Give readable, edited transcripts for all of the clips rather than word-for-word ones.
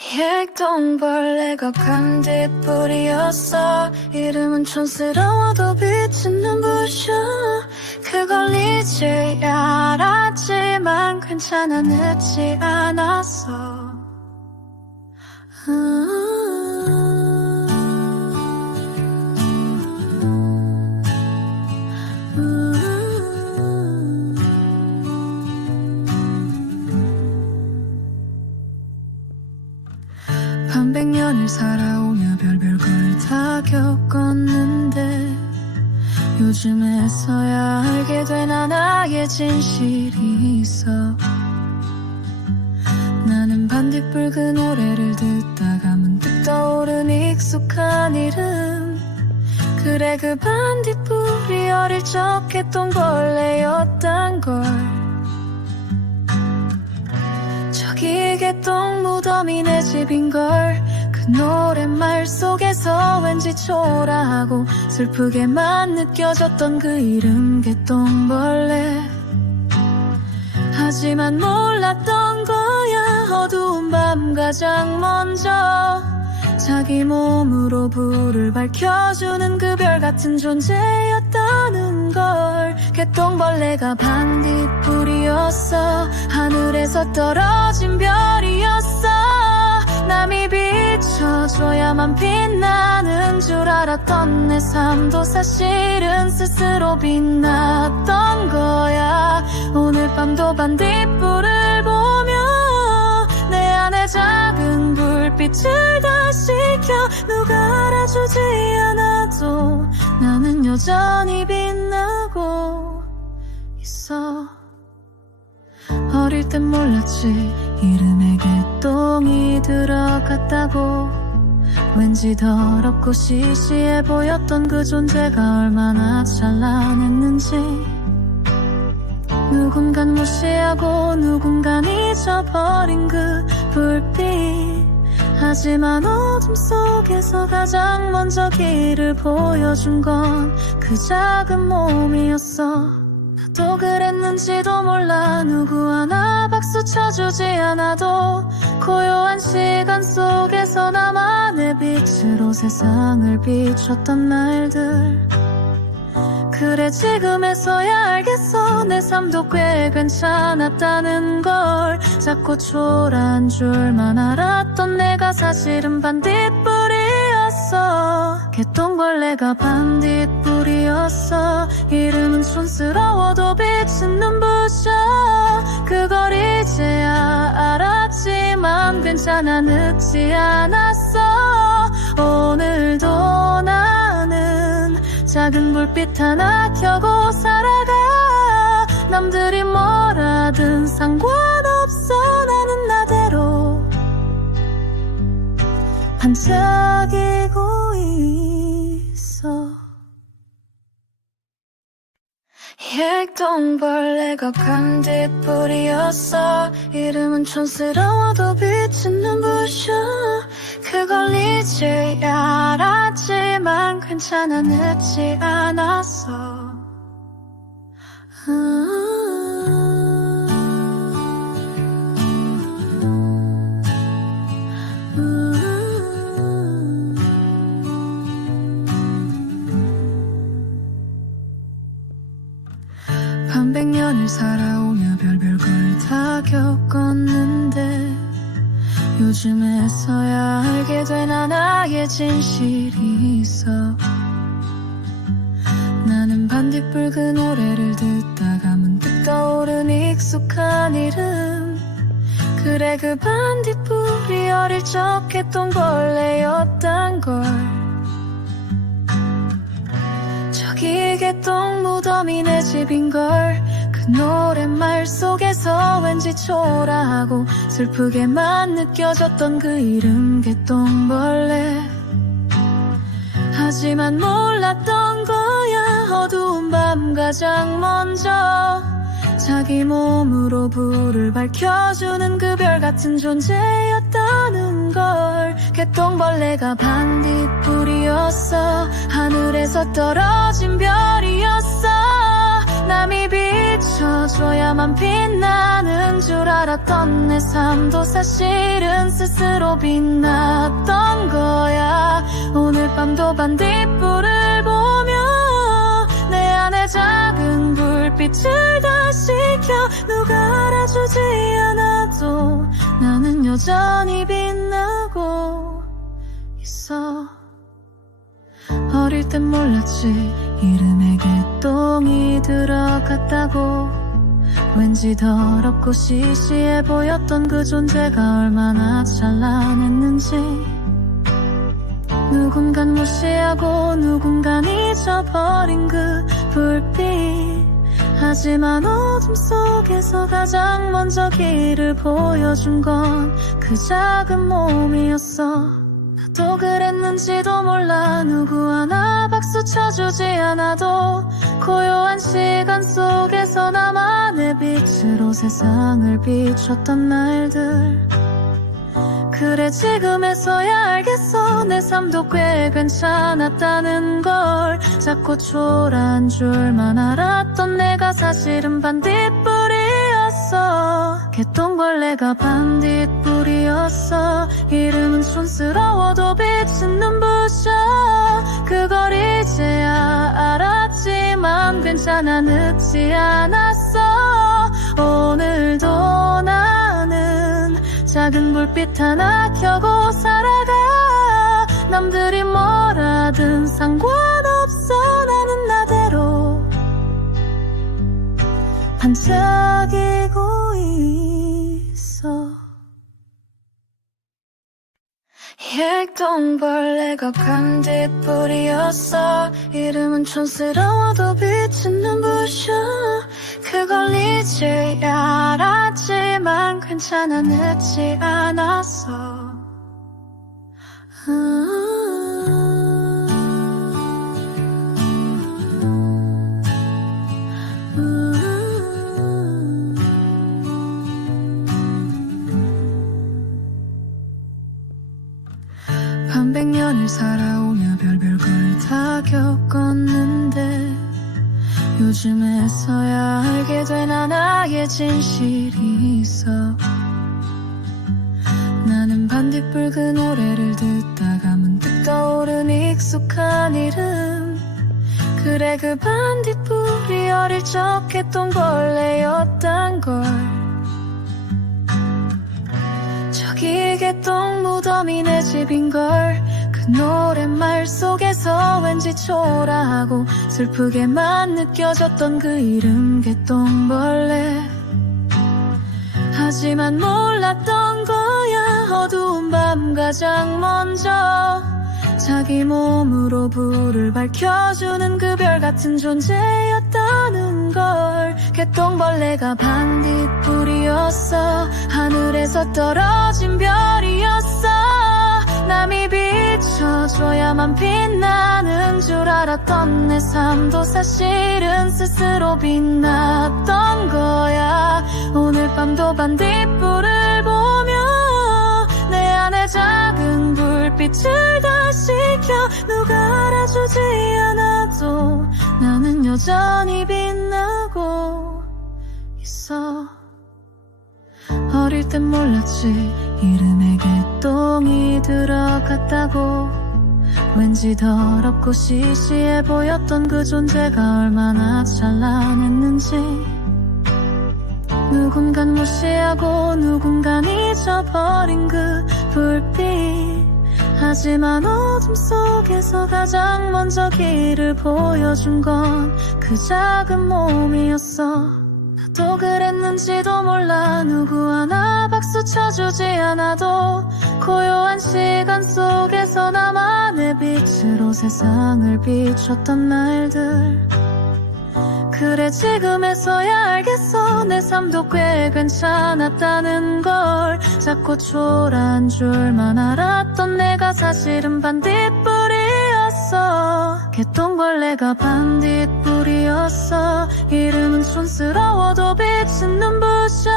일동벌레가 반딧불이었어. 이름은 촌스러워도 빛은 눈부셔. 그걸 이제 알았지만 괜찮아, 늦지 않았어. 반백년을 살아오며 별별 걸 다 겪었는데 요즘에서야 알게 된 하나의 진실이 있어. 나는 반딧불 그 노래를 듣다가 문득 떠오른 익숙한 이름. 그래, 그 반딧불이 어릴 적 개똥벌레였단 걸. 저기 개똥 무덤이 내 집인걸. 그 노랫말 속에서 왠지 초라하고 슬프게만 느껴졌던 그 이름, 개똥벌레. 하지만 몰랐던 거야, 어두운 밤 가장 먼저 자기 몸으로 불을 밝혀주는 그 별 같은 존재였다는 걸. 개똥벌레가 반딧불이었어. 하늘에서 떨어진 별이었어. 남이 비춰줘야만 빛나는 줄 알았던 내 삶도 사실은 스스로 빛났던 거야. 오늘 밤도 반딧불을 보며 내 안에 작은 불빛을 다시 켜. 누가 알아주지 않아도 나는 여전히 빛나고 있어. 어릴 땐 몰랐지, 이름에 개똥이 들어갔다고. 왠지 더럽고 시시해 보였던 그 존재가 얼마나 찬란했는지. 누군간 무시하고 누군간 잊어버린 그 불빛. 하지만 어둠 속에서 가장 먼저 길을 보여준 건 그 작은 몸이었어. 나도 그랬는지도 몰라. 누구 하나 박수 쳐주지 않아도 고요한 시간 속에서 나만의 빛으로 세상을 비췄던 날들. 그래, 지금에서야 알겠어. 내 삶도 꽤 괜찮았다는 걸. 작고 초라한 줄만 알았던 내가 사실은 반딧불이었어. 개똥벌레가 반딧불이었어. 이름은 촌스러워도 빛은 눈부셔. 그걸 이제야 알았지만 괜찮아, 늦지 않았어. 오늘도 나는 작은 불빛 하나 켜고 살아가. 남들이 뭐라든 상관없어. 나는 나대로 반짝이고 있어. 일동벌레가 반딧불이었어. 이름은 촌스러워도 빛은 눈부셔. 그걸 이제야 알았지만 괜찮아, 늦지 않았어. 반백년을 살아오며 별별 걸 다 겪었는데 요즘에서야 알게 된 하나의 진실이 있어. 나는 반딧불 그 노래를 듣다가 문득 떠오른 익숙한 이름. 그래, 그 반딧불이 어릴 적 개똥벌레였단 걸. 저기 개똥 무덤이 내 집인걸. 그 노랫말 속에서 왠지 초라하고 슬프게만 느껴졌던 그 이름, 개똥벌레. 하지만 몰랐던 거야, 어두운 밤 가장 먼저 자기 몸으로 불을 밝혀주는 그 별 같은 존재였다는 걸. 개똥벌레가 반딧불이었어. 하늘에서 떨어진 별이었어. 남이 비춰줘야만 빛나는 줄 알았던 내 삶도 사실은 스스로 빛났던 거야. 오늘 밤도 반딧불을 보며 내 안에 작은 불빛을 다시 켜. 누가 알아주지 않아도 나는 여전히 빛나고 있어. 어릴 땐 몰랐지 이름에 개똥이 들어갔다고. 왠지 더럽고 시시해 보였던 그 존재가 얼마나 찬란했는지. 누군간 무시하고 누군간 잊어버린 그 불빛. 하지만 어둠 속에서 가장 먼저 길을 보여준 건 그 작은 몸이었어. 나도 그랬는지도 몰라. 누구 하나 박수 쳐주지 않아도 고요한 시간 속에서 나만의 빛으로 세상을 비췄던 날들. 그래 지금에서야 알겠어. 내 삶도 꽤 괜찮았다는 걸. 작고 초라한 줄만 알았던 내가 사실은 반딧불이었어. 개똥벌레가 반딧불이었어. 이름은 촌스러워도 빛은 눈부셔. 그걸 이제야 알았지만 괜찮아 늦지 않았어. 오늘도 나는 작은 불빛 하나 켜고 살아가. 남들이 뭐라든 상관없어. 나는 나대로 반짝이고 있어. 일동벌레가 반딧불이었어. 이름은 촌스러워도 빛은 눈부셔. 그걸 이제야 알았지만 괜찮아 늦지 않았어. 반백년을 살아오며 별별 걸 다 겪었는데 요즘에서야 알게 된 하나의 진실이 있어. 나는 반딧불 그 노래를 듣다가 문득 떠오른 익숙한 이름. 그래 그 반딧불이 어릴 적 개똥벌레였단 걸. 저기 개똥 무덤이 내 집인걸. 그 노랫말 속에서 왠지 초라하고 슬프게만 느껴졌던 그 이름 개똥벌레. 하지만 몰랐던 거야. 어두운 밤 가장 먼저 자기 몸으로 불을 밝혀주는 그 별 같은 존재였다는 걸. 개똥벌레가 반딧불이었어. 하늘에서 떨어진 별이었어. 남이 비춰줘야만 빛나는 줄 알았던 내 삶도 사실은 스스로 빛났던 거야. 오늘 밤도 반딧불을 보며 내 안에 작은 불빛을 다시 켜. 누가 알아주지 않아도 나는 여전히 빛나고 있어. 어릴 땐 몰랐지 이름에 개똥이 들어갔다고. 왠지 더럽고 시시해 보였던 그 존재가 얼마나 찬란했는지. 누군간 무시하고 누군간 잊어버린 그 불빛. 하지만 어둠 속에서 가장 먼저 길을 보여준 건 그 작은 몸이었어. 나도 그랬는지도 몰라. 누구 하나 박수 쳐주지 않아도 고요한 시간 속에서 나만의 빛으로 세상을 비췄던 날들. 그래 지금에서야 알겠어. 내 삶도 꽤 괜찮았다는 걸. 작고 초라한 줄만 알았던 내가 사실은 반딧불이었어. 개똥벌레가 반딧불이었어. 이름은 촌스러워도 빛은 눈부셔.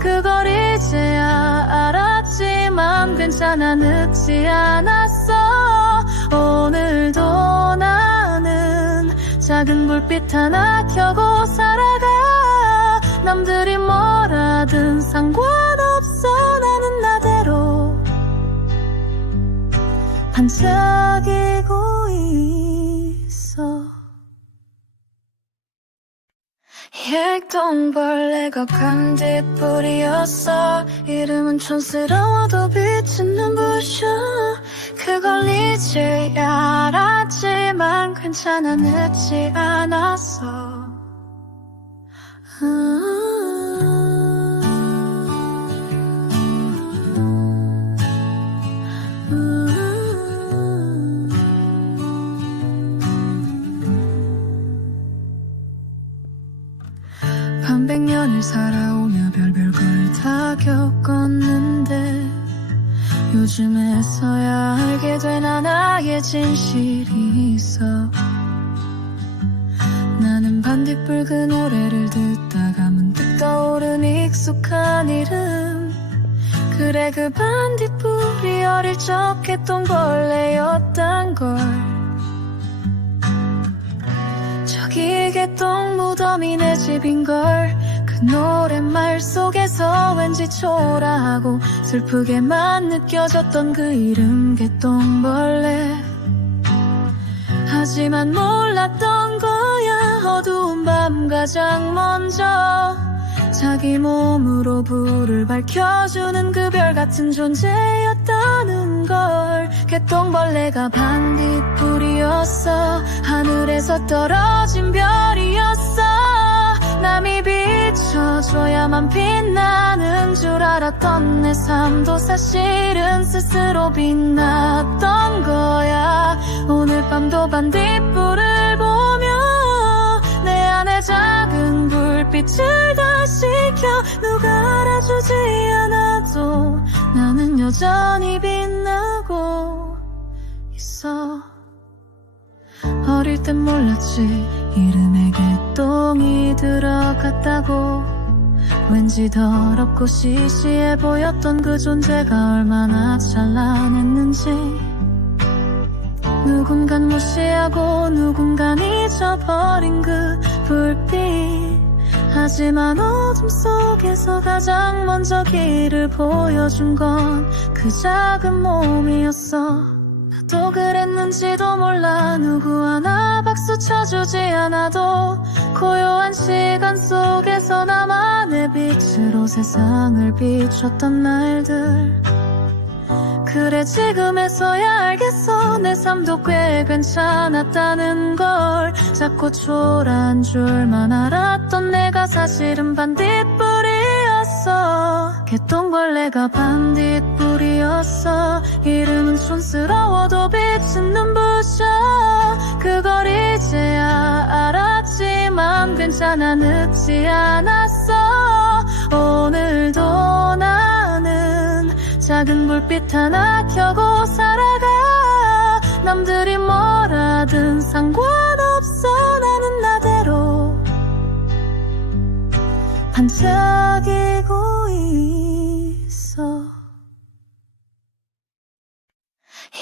그걸 이제야 알았지만 괜찮아 늦지 않았어. 오늘도 나는 작은 불빛 하나 켜고 살아가. 남들이 뭐라든 상관없어. 나는 나대로 반짝이고 있어. 일동벌레가 반딧불이었어. 이름은 촌스러워도 빛은 눈부셔. 그걸 이제 알았지만 괜찮아, 늦지 않았어. 반백년을 살아오며 별별 걸 다 겪었는데 요즘에서야 알게 된 하나의 진실이 있어. 나는 반딧불 그 노래를 듣다가 문득 떠오른 익숙한 이름. 그래, 그 반딧불이 어릴 적 개똥벌레였단 걸. 저기 개똥 무덤이 내 집인걸. 그 노랫말 속에서 왠지 초라하고 슬프게만 느껴졌던 그 이름, 개똥벌레. 하지만 몰랐던 거야, 어두운 밤 가장 먼저 자기 몸으로 불을 밝혀주는 그 별 같은 존재였다는 걸. 개똥벌레가 반딧불이었어. 하늘에서 떨어진 별이었어. 남이 비춰줘야만 빛나는 줄 알았던 내 삶도 사실은 스스로 빛났던 거야. 오늘 밤도 반딧불을 보며 내 안에 작은 불빛을 다시 켜. 누가 알아주지 않아도 나는 여전히 빛나고 있어. 어릴 땐 몰랐지, 이름에 개똥이 들어갔다고. 왠지 더럽고 시시해 보였던 그 존재가 얼마나 찬란했는지. 누군간 무시하고 누군간 잊어버린 그 불빛. 하지만 어둠 속에서 가장 먼저 길을 보여준 건 그 작은 몸이었어. 나도 그랬는지도 몰라. 누구 하나 박수 쳐주지 않아도 고요한 시간 속에서 나만의 빛으로 세상을 비췄던 날들. 그래, 지금에서야 알겠어. 내 삶도 꽤 괜찮았다는 걸. 작고 초라한 줄만 알았던 내가 사실은 반딧불이었어. 개똥벌레가 반딧불이었어. 이름은 촌스러워도 빛은 눈부셔. 그걸 이제야 알았지만 괜찮아, 늦지 않았어. 오늘도 나는 작은 불빛 하나 켜고 살아가. 남들이 뭐라든 상관없어. 나는 나대로 반짝이고 있어.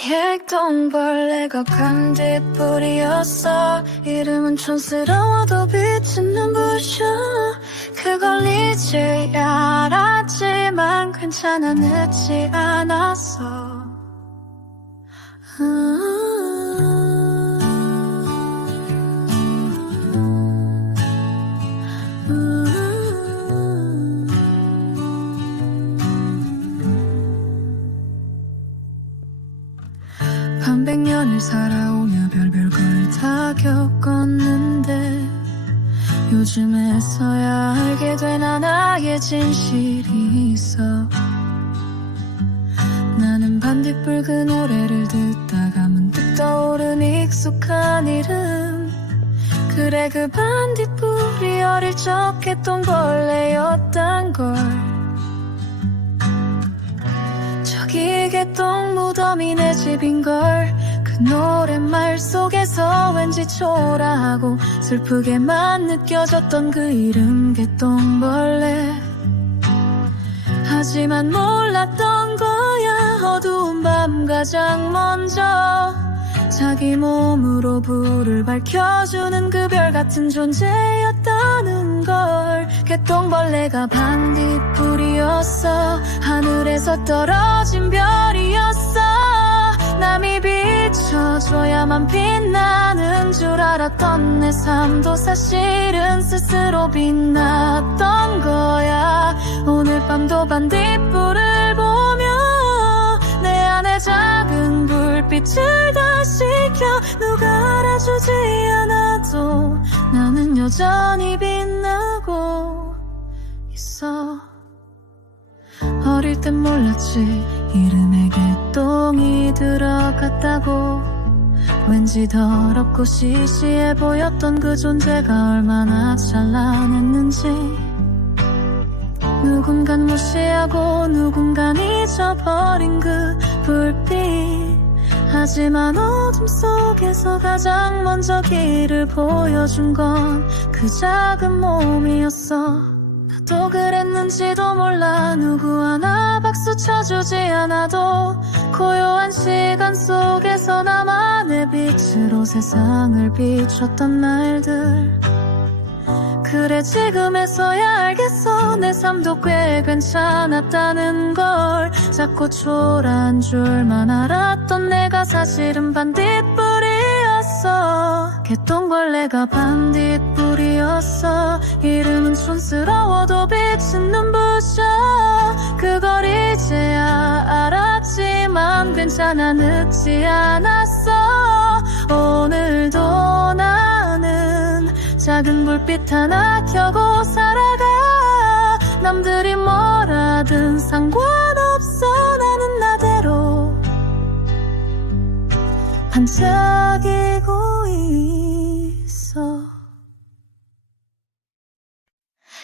일동벌레가 반딧불이었어. 이름은 촌스러워도 빛은 눈부셔. 그걸 이제야 알았지만 괜찮아, 늦지 않았어. 반백년을 살아오며 별별 걸 다 겪었는데 요즘에서야 알게 된 하나의 진실이 있어. 나는 반딧불 그 노래를 듣다가 문득 떠오른 익숙한 이름. 그래, 그 반딧불이 어릴 적 개똥벌레였단 걸. 저기 개똥 무덤이 내 집인걸. 그 노랫말 속에서 왠지 초라하고 슬프게만 느껴졌던 그 이름, 개똥벌레. 하지만 몰랐던 거야, 어두운 밤 가장 먼저 자기 몸으로 불을 밝혀주는 그 별 같은 존재였다는 걸. 개똥벌레가 반딧불이었어. 하늘에서 떨어진 별이었어. 남이 비춰줘야만 빛나는 줄 알았던 내 삶도 사실은 스스로 빛났던 거야. 오늘 밤도 반딧불을 보며 내 안에 작은 불빛을 다시 켜. 누가 알아주지 않아도 나는 여전히 빛나고 있어. 어릴 땐 몰랐지 이름에 개똥이 들어갔다고. 왠지 더럽고 시시해 보였던 그 존재가 얼마나 찬란했는지. 누군간 무시하고 누군간 잊어버린 그 불빛. 하지만 어둠 속에서 가장 먼저 길을 보여준 건 그 작은 몸이었어. 나도 그랬는지도 몰라. 누구 하나 박수 쳐주지 않아도 고요한 시간 속에서 나만의 빛으로 세상을 비췄던 날들. 그래 지금에서야 알겠어. 내 삶도 꽤 괜찮았다는 걸. 작고 초라한 줄만 알았던 내가 사실은 반딧불이었어. 개똥벌레가 반딧불이었어. 이름은 촌스러워도 빛은 눈부셔. 그걸 이제야 알았지만 괜찮아, 늦지 않았어. 오늘도 나는 작은 불빛 하나 켜고 살아가. 남들이 뭐라든 상관없어. 나는 나대로 반짝이고 있어.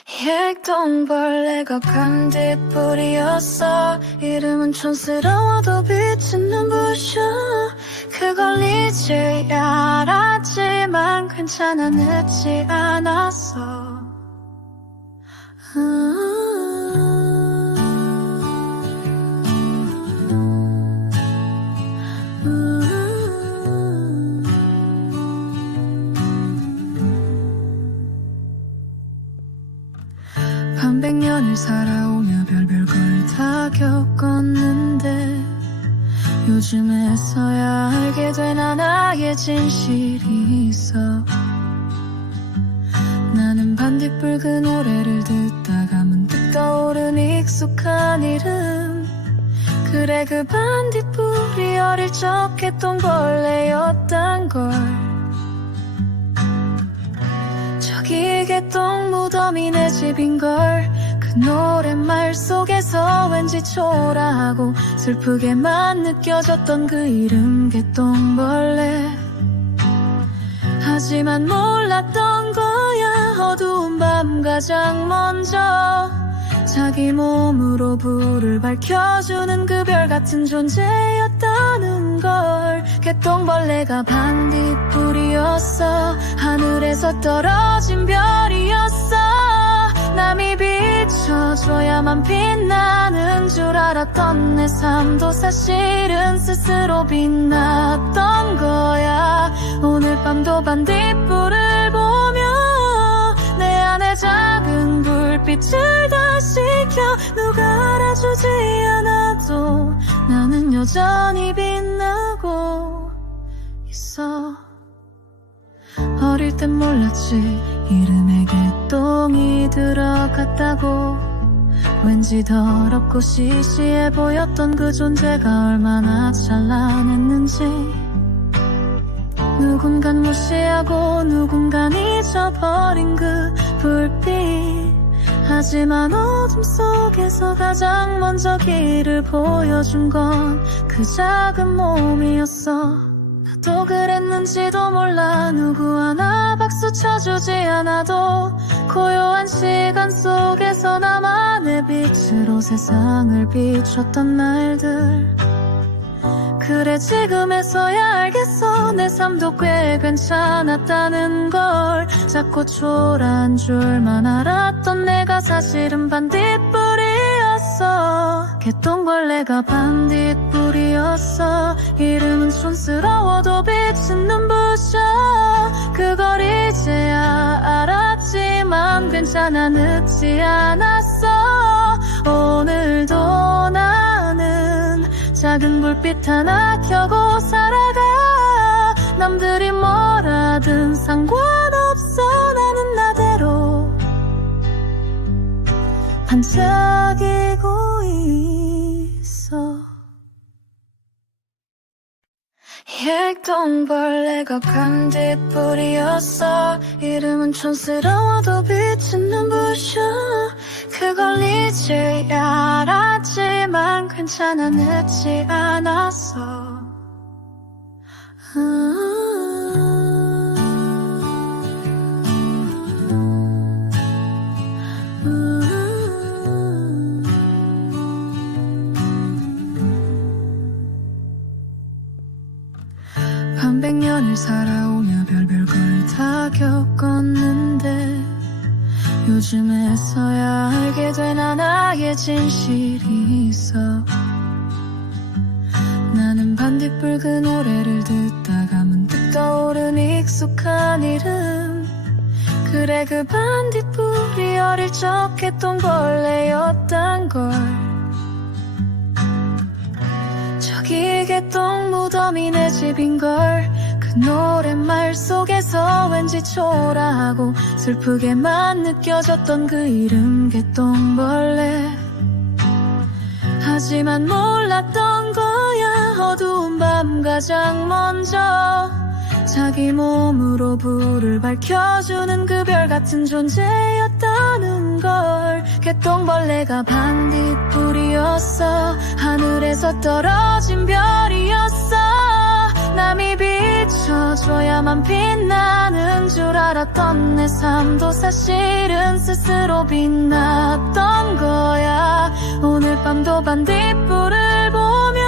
개똥벌레가 반딧불이었어. 이름은 촌스러워도 빛은 눈부셔. 그걸 이제야 알았지만 괜찮아, 늦지 않았어. 반백년을 살아오며 별별 걸 다 겪었는데 요즘에서야 알게 된 하나의 진실이 있어. 나는 반딧불 그 노래를 듣다가 문득 떠오른 익숙한 이름. 그래 그 반딧불이 어릴 적 개똥벌레였단 걸. 저기 개똥 무덤이 내 집인걸. 그 노랫말 속에서 왠지 초라하고 슬프게만 느껴졌던 그 이름 개똥벌레. 하지만 몰랐던 거야. 어두운 밤 가장 먼저 자기 몸으로 불을 밝혀주는 그 별 같은 존재였다는 걸. 개똥벌레가 반딧불이었어. 하늘에서 떨어진 별이었어. 남이 비춰줘야만 빛나는 줄 알았던 내 삶도 사실은 스스로 빛났던 거야. 오늘 밤도 반딧불을 보며 내 안에 작은 불빛을 다시 켜. 누가 알아주지 않아도 나는 여전히 빛나고 있어. 어릴 땐 몰랐지 이름에 개똥이 들어갔다고. 왠지 더럽고 시시해 보였던 그 존재가 얼마나 찬란했는지. 누군간 무시하고 누군간 잊어버린 그 불빛. 하지만 어둠 속에서 가장 먼저 길을 보여준 건 그 작은 몸이었어. 나도 그랬는지도 몰라. 누구 하나 박수 쳐주지 않아도 고요한 시간 속에서 나만의 빛으로 세상을 비췄던 날들. 그래 지금에서야 알겠어. 내 삶도 꽤 괜찮았다는 걸. 작고 초라한 줄만 알았던 내가 사실은 반딧불이었어. 개똥벌레가 반딧불이었어. 이름은 촌스러워도 빛은 눈부셔. 그걸 이제야 알았지만 괜찮아, 늦지 않았어. 오늘도 나는 작은 불빛 하나 켜고 살아가. 남들이 뭐라든 상관없어. 나는 나대로 반짝이고 있어. 일동벌레가 반딧불이었어. 이름은 촌스러워도 빛은 눈부셔. 그걸 이제야 알았지만 괜찮아, 늦지 않았어. 반백년을 살아오며 별별 걸 다 겪었는데 요즘에서야 알게 된 하나의 진실이 있어. 나는 반딧불 그 노래를 듣다가 문득 떠오른 익숙한 이름. 그래, 그 반딧불이 어릴 적 개똥벌레였단 걸. 저기 개똥 무덤이 내 집인걸. 그 노랫말 속에서 왠지 초라하고 슬프게만 느껴졌던 그 이름, 개똥벌레. 하지만 몰랐던 거야, 어두운 밤 가장 먼저 자기 몸으로 불을 밝혀주는 그 별 같은 존재였다는 걸. 개똥벌레가 반딧불이었어. 하늘에서 떨어진 별이었어. 남이 비춰줘야만 빛나는 줄 알았던 내 삶도 사실은 스스로 빛났던 거야. 오늘 밤도 반딧불을 보며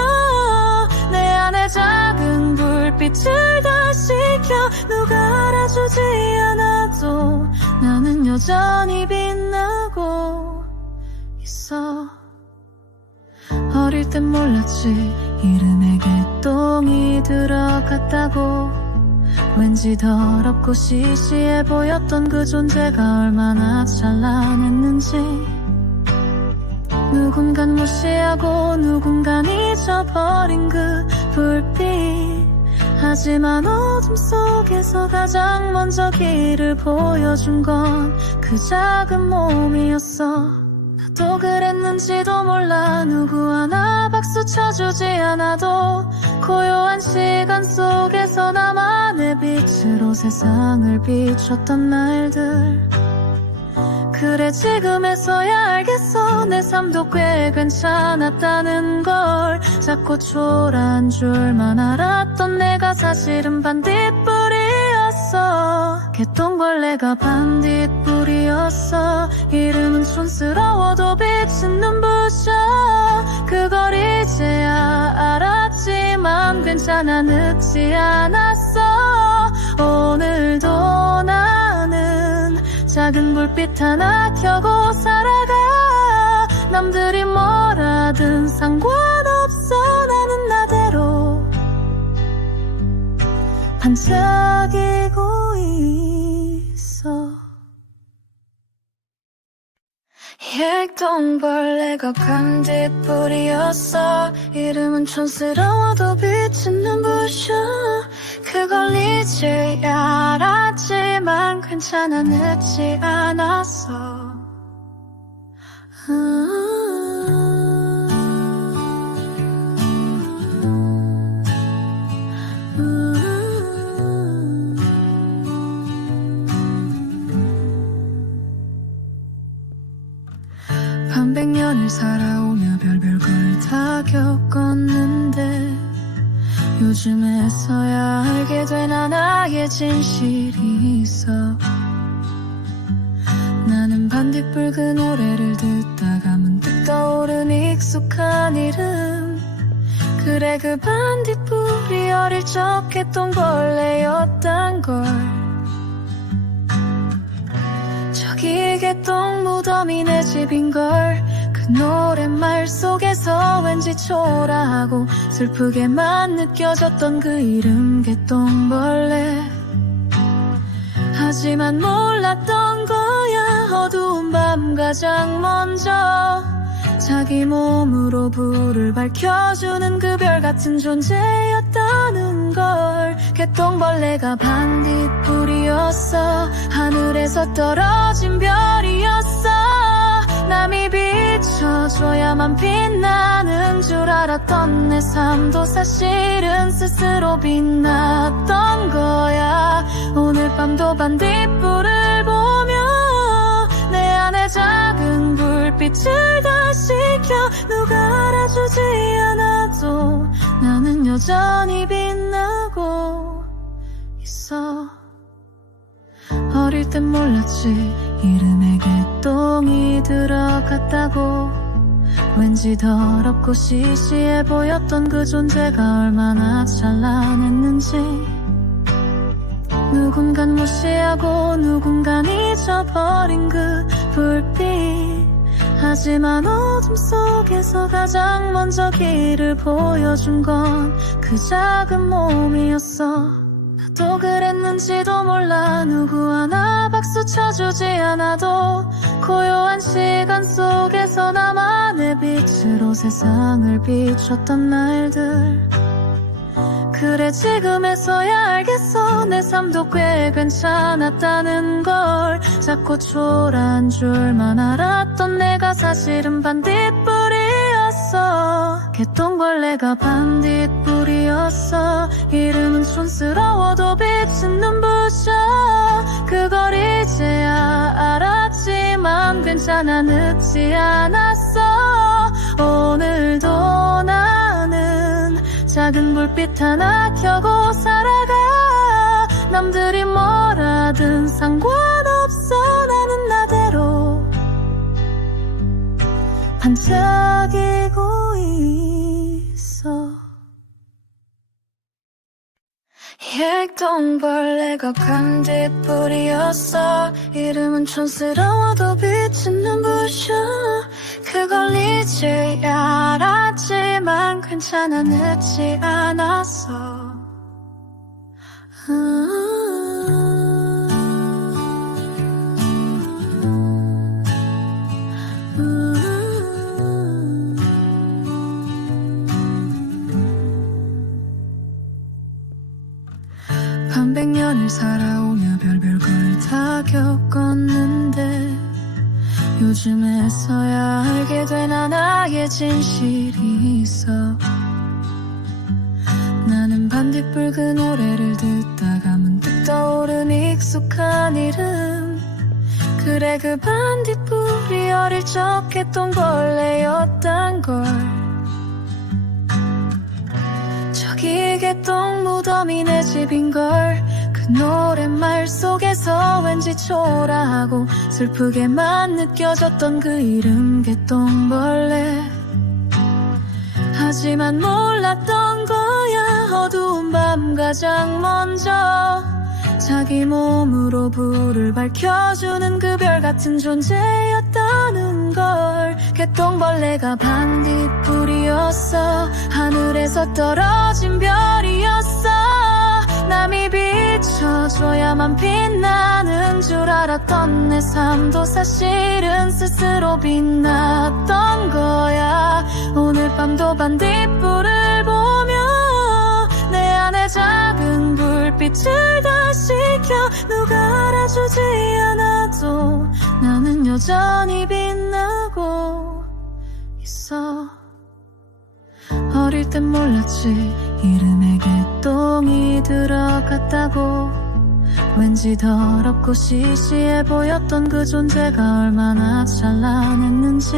내 안에 작은 불빛을 다시 켜. 누가 알아주지 않아도 나는 여전히 빛나고 있어. 어릴 땐 몰랐지, 이름에 개똥이 들어갔다고. 왠지 더럽고 시시해 보였던 그 존재가 얼마나 찬란했는지. 누군간 무시하고 누군간 잊어버린 그 불빛. 하지만 어둠 속에서 가장 먼저 길을 보여준 건 그 작은 몸이었어. 나도 그랬는지도 몰라. 누구 하나 박수 쳐주지 않아도 고요한 시간 속에서 나만의 빛으로 세상을 비췄던 날들. 그래, 지금에서야 알겠어. 내 삶도 꽤 괜찮았다는 걸. 작고 초라한 줄만 알았던 내가 사실은 반딧불이었어. 개똥벌레가 반딧불이었어. 이름은 촌스러워도 빛은 눈부셔. 그걸 이제야 알았지만 괜찮아, 늦지 않았어. 오늘도 나는 작은 불빛 하나 켜고 살아가. 남들이 뭐라든 상관없어. 나는 나대로 반짝이고 있어. 일동벌레가 반딧불이었어. 이름은 촌스러워도 빛은 눈부셔. 그걸 이제야 알았지만 괜찮아, 늦지 않았어. 반백년을 살아오며 별별 걸 다 겪었는데 요즘에서야 알게 된 하나의 진실이 있어. 나는 반딧불 그 노래를 듣다가 문득 떠오른 익숙한 이름. 그래, 그 반딧불이 어릴 적 개똥벌레였단 걸. 저기 개똥 무덤이 내 집인걸. 그 그 노랫말 속에서 왠지 초라하고 슬프게만 느껴졌던 그 이름 개똥벌레. 하지만 몰랐던 거야, 어두운 밤 가장 먼저 자기 몸으로 불을 밝혀주는 그 별 같은 존재였다는 걸. 개똥벌레가 반딧불이었어, 하늘에서 떨어진 별이었어. 남이 비춰줘야만 빛나는 줄 알았던 내 삶도 사실은 스스로 빛났던 거야. 오늘 밤도 반딧불을 보며 내 안에 작은 불빛을 다시 켜. 누가 알아주지 않아도 나는 여전히 빛나고 있어. 어릴 땐 몰랐지, 이름에 개똥이 들어갔다고. 왠지 더럽고 시시해 보였던 그 존재가 얼마나 찬란했는지. 누군간 무시하고 누군간 잊어버린 그 불빛. 하지만 어둠 속에서 가장 먼저 길을 보여준 건 그 작은 몸이었어. 나도 그랬는지도 몰라. 누구 하나 박수 쳐주지 않아도 고요한 시간 속에서 나만의 빛으로 세상을 비췄던 날들. 그래, 지금에서야 알겠어, 내 삶도 꽤 괜찮았다는 걸. 작고 초라한 줄만 알았던 내가 사실은 반딧불이었어. 개똥벌레가 반딧불이었어. 이름은 촌스러워도 빛은 눈부셔. 그걸 이제야 알았지만 괜찮아, 늦지 않았어. 오늘도 나는 작은 불빛 하나 켜고 살아가. 남들이 뭐라든 상관없어, 나는 나대로 반짝이고 있어. 개똥벌레가 반딧불이었어. 이름은 촌스러워도 빛은 눈부셔. 그걸 이제야 알았지만 괜찮아, 늦지 않았어. 반백년을 살아오며 별별 걸 다 겪었는데 요즘에서야 알게 된 하나의 진실이 있어. 나는 반딧불 그 노래를 듣다가 문득 떠오른 익숙한 이름. 그래, 그 반딧불이 어릴 적 개똥벌레였단 걸. 저기 개똥 무덤이 내 집인걸. 그 노랫말 속에서 왠지 초라하고 슬프게만 느껴졌던 그 이름 개똥벌레. 하지만 몰랐던 거야, 어두운 밤 가장 먼저 자기 몸으로 불을 밝혀주는 그 별 같은 존재였다는 걸. 개똥벌레가 반딧불이었어, 하늘에서 떨어진 별이었어. 남이 비춰줘야만 빛나는 줄 알았던 내 삶도 사실은 스스로 빛났던 거야. 오늘 밤도 반딧불을 보며 내 안에 작은 불빛을 다시 켜. 누가 알아주지 않아도 나는 여전히 빛나고 있어. 어릴 땐 몰랐지, 이름에 개똥이 들어갔다고. 왠지 더럽고 시시해 보였던 그 존재가 얼마나 찬란했는지.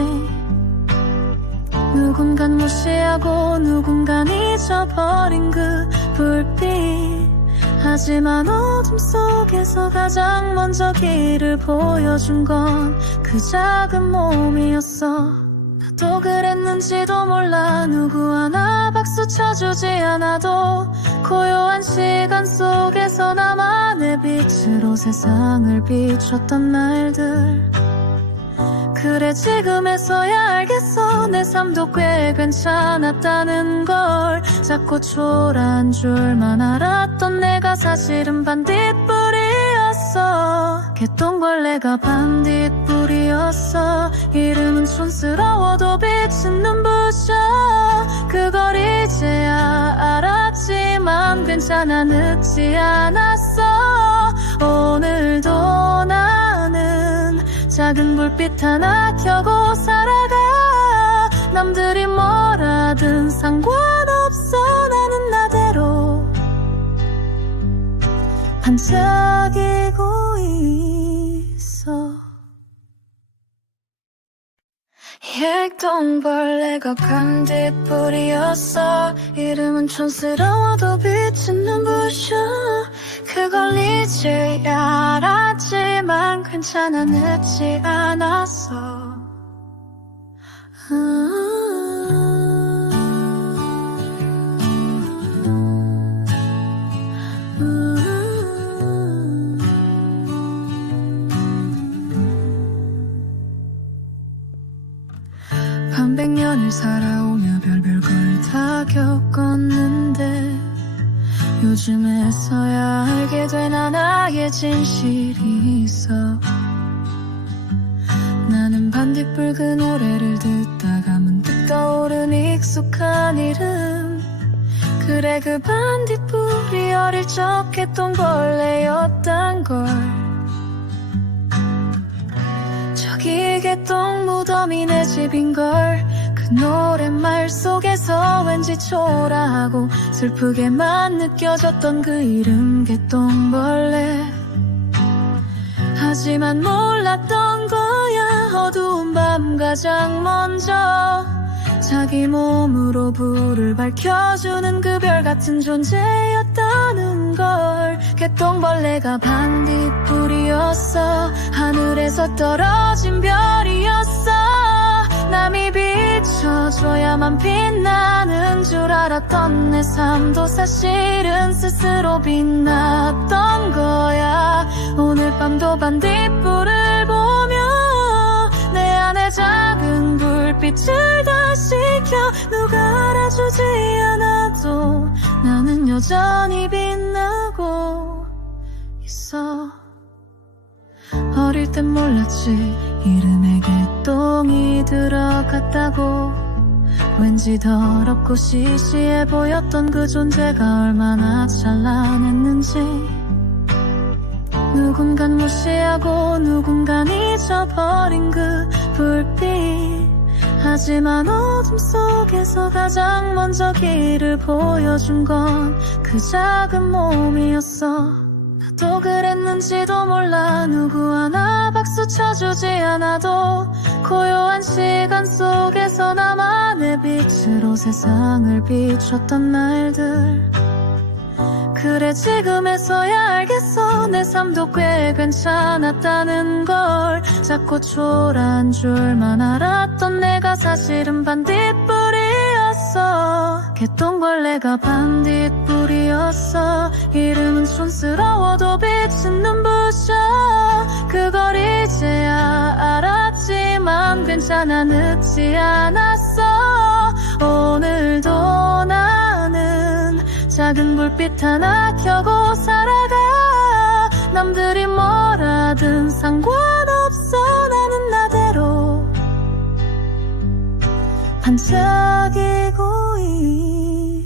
누군간 무시하고 누군간 잊어버린 그 불빛. 하지만 어둠 속에서 가장 먼저 길을 보여준 건 그 작은 몸이었어. 나도 그랬는지도 몰라. 누구 하나 박수 쳐주지 않아도 고요한 시간 속에서 나만의 빛으로 세상을 비췄던 날들. 그래 지금에서야 알겠어 내 삶도 꽤 괜찮았다는 걸. 자꾸 초라한 줄만 알았던 내가 사실은 반딧불이었어. 개똥벌레가 반딧불이었어. 이름은 촌스러워도 빛은 눈부셔. 그걸 이제야 알았지만 괜찮아 늦지 않았어. 오늘도 나는 작은 불빛 하나 켜고 살아가. 남들이 뭐라든 상관없어. 나는 나대로 반짝이고 있어. 일동벌레가 반딧불이었어. 이름은 촌스러워도 빛은 눈부셔. 그걸 이제야 알았지만 괜찮아 늦지 않았어. 반백년을 살아오며 별별 걸 다 겪었는데 요즘에서야 알게 된 하나의 진실이 있어. 나는 반딧불 그 노래를 듣다가 문득 떠오른 익숙한 이름. 그래 그 반딧불이 어릴 적 개똥벌레였단 걸. 저기 개똥 무덤이 내 집인걸. 그 노랫말 속에서 왠지 초라하고 슬프게만 느껴졌던 그 이름 개똥벌레. 하지만 몰랐던 거야 어두운 밤 가장 먼저 자기 몸으로 불을 밝혀주는 그 별 같은 존재였다는 걸. 개똥벌레가 반딧불이었어. 하늘에서 떨어진 별이었어. 남이 비춰줘야만 빛나는 줄 알았던 내 삶도 사실은 스스로 빛났던 거야. 오늘 밤도 반딧불을 보며 내 안에 작은 불빛을 다시 켜. 누가 알아주지 않아도 나는 여전히 빛나고 있어. 어릴 땐 몰랐지 이름에 개똥이 들어갔다고. 왠지 더럽고 시시해 보였던 그 존재가 얼마나 찬란했는지. 누군간 무시하고 누군간 잊어버린 그 불빛. 하지만 어둠 속에서 가장 먼저 길을 보여준 건 그 작은 몸이었어. 나도 그랬는지도 몰라. 누구 하나 박수 쳐주지 않아도 고요한 시간 속에서 나만의 빛으로 세상을 비췄던 날들. 그래 지금에서야 알겠어 내 삶도 꽤 괜찮았다는 걸. 자꾸 초라한 줄만 알았던 내가 사실은 반딧불이었어. 개똥벌레가 반딧불이었어. 이름은 촌스러워도 빛은 눈부셔. 그걸 이제야 알았지만 괜찮아 늦지 않았어. 오늘도 나는 작은 불빛 하나 켜고 살아가. 남들이 뭐라든 상관없어. 나는 나대로 반짝이고